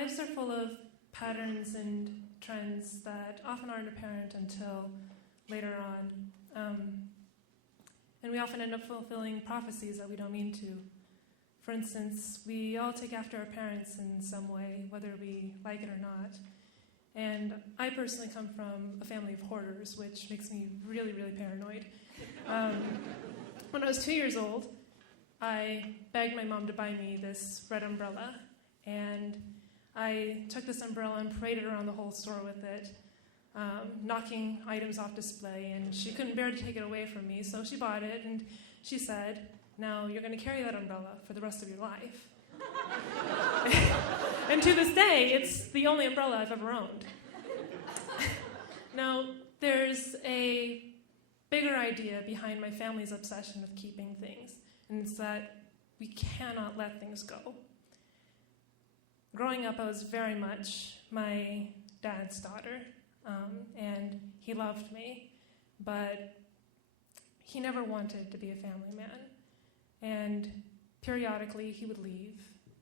lives are full of patterns and trends that often aren't apparent until later on. And we often end up fulfilling prophecies that we don't mean to. For instance, we all take after our parents in some way, whether we like it or not. And I personally come from a family of hoarders, which makes me really, really paranoid. When I was 2 years old, I begged my mom to buy me this red umbrella, and I took this umbrella and paraded around the whole store with it, knocking items off display, and she couldn't bear to take it away from me, so she bought it, and she said, "Now you're going to carry that umbrella for the rest of your life." And to this day, it's the only umbrella I've ever owned. Now, there's a bigger idea behind my family's obsession with keeping things, and it's that we cannot let things go. Growing up, I was very much my dad's daughter, and he loved me, but he never wanted to be a family man. And periodically, he would leave,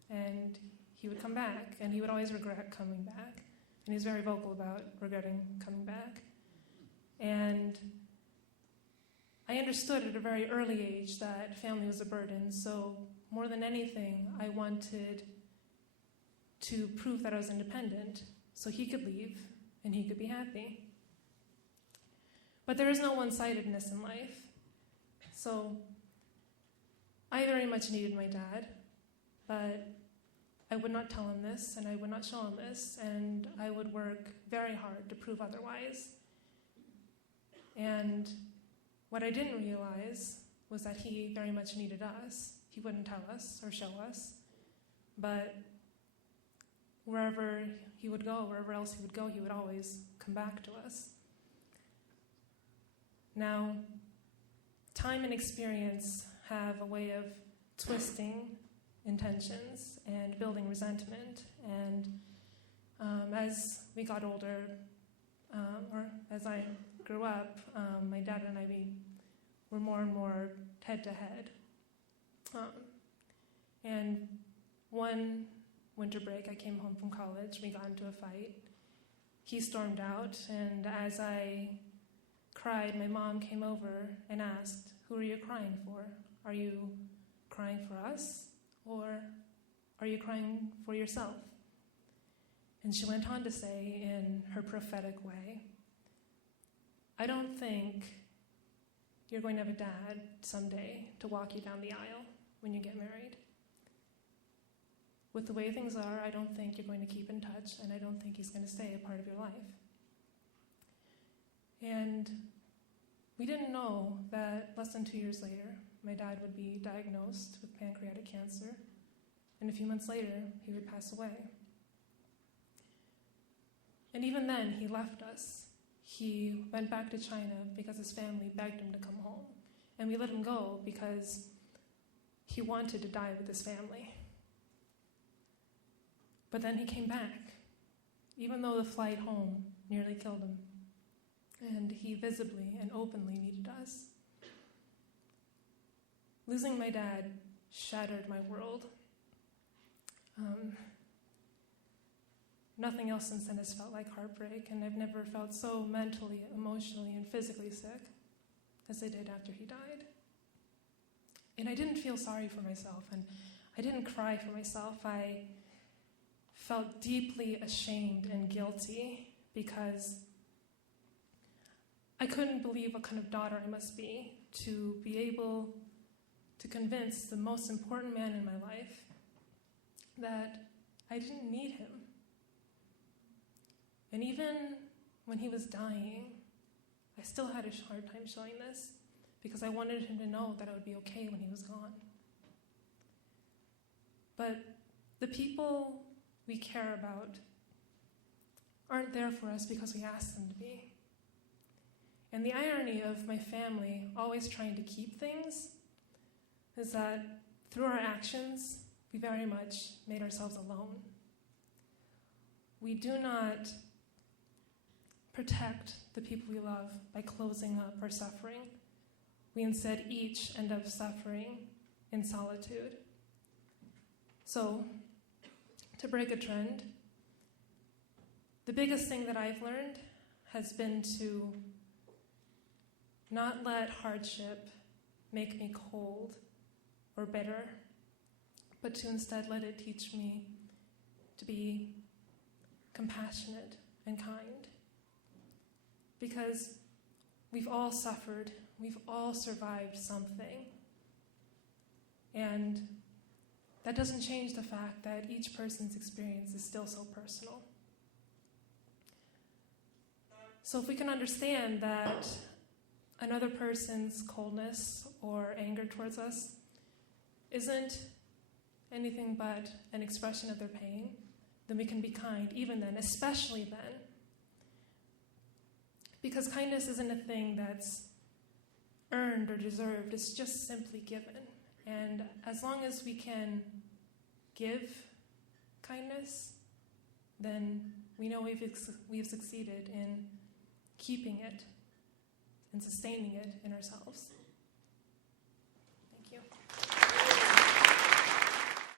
and he would come back, and he would always regret coming back. And he's very vocal about regretting coming back. And I understood at a very early age that family was a burden, so more than anything, I wanted to prove that I was independent so he could leave and he could be happy. But there is no one-sidedness in life. So I very much needed my dad, but I would not tell him this, and I would not show him this, and I would work very hard to prove otherwise. And what I didn't realize was that he very much needed us. He wouldn't tell us or show us, but wherever he would go, wherever else he would go, he would always come back to us. Now, time and experience have a way of twisting intentions and building resentment. And as we got older, or as I grew up, my dad and I, we were more and more head-to-head. And one winter break, I came home from college, we got into a fight. He stormed out, and as I cried, my mom came over and asked, "Who are you crying for? Are you crying for us, or are you crying for yourself?" And she went on to say in her prophetic way, "I don't think you're going to have a dad someday to walk you down the aisle when you get married. With the way things are, I don't think you're going to keep in touch, and I don't think he's going to stay a part of your life." And we didn't know that less than 2 years later, my dad would be diagnosed with pancreatic cancer, and a few months later, he would pass away. And even then, he left us. He went back to China because his family begged him to come home, and we let him go because he wanted to die with his family. But then he came back, even though the flight home nearly killed him. And he visibly and openly needed us. Losing my dad shattered my world. Nothing else since then has felt like heartbreak, and I've never felt so mentally, emotionally, and physically sick as I did after he died. And I didn't feel sorry for myself, and I didn't cry for myself. I felt deeply ashamed and guilty because I couldn't believe what kind of daughter I must be to be able to convince the most important man in my life that I didn't need him. And even when he was dying, I still had a hard time showing this because I wanted him to know that I would be okay when he was gone. But the people we care about aren't there for us because we ask them to be. And the irony of my family always trying to keep things is that through our actions, we very much made ourselves alone. We do not protect the people we love by closing up our suffering. We instead each end up suffering in solitude. So, to break a trend, the biggest thing that I've learned has been to not let hardship make me cold or bitter, but to instead let it teach me to be compassionate and kind. Because we've all suffered, we've all survived something. And that doesn't change the fact that each person's experience is still so personal. So if we can understand that another person's coldness or anger towards us isn't anything but an expression of their pain, then we can be kind even then, especially then. Because kindness isn't a thing that's earned or deserved, it's just simply given. And as long as we can give kindness, then we know we've succeeded in keeping it and sustaining it in ourselves.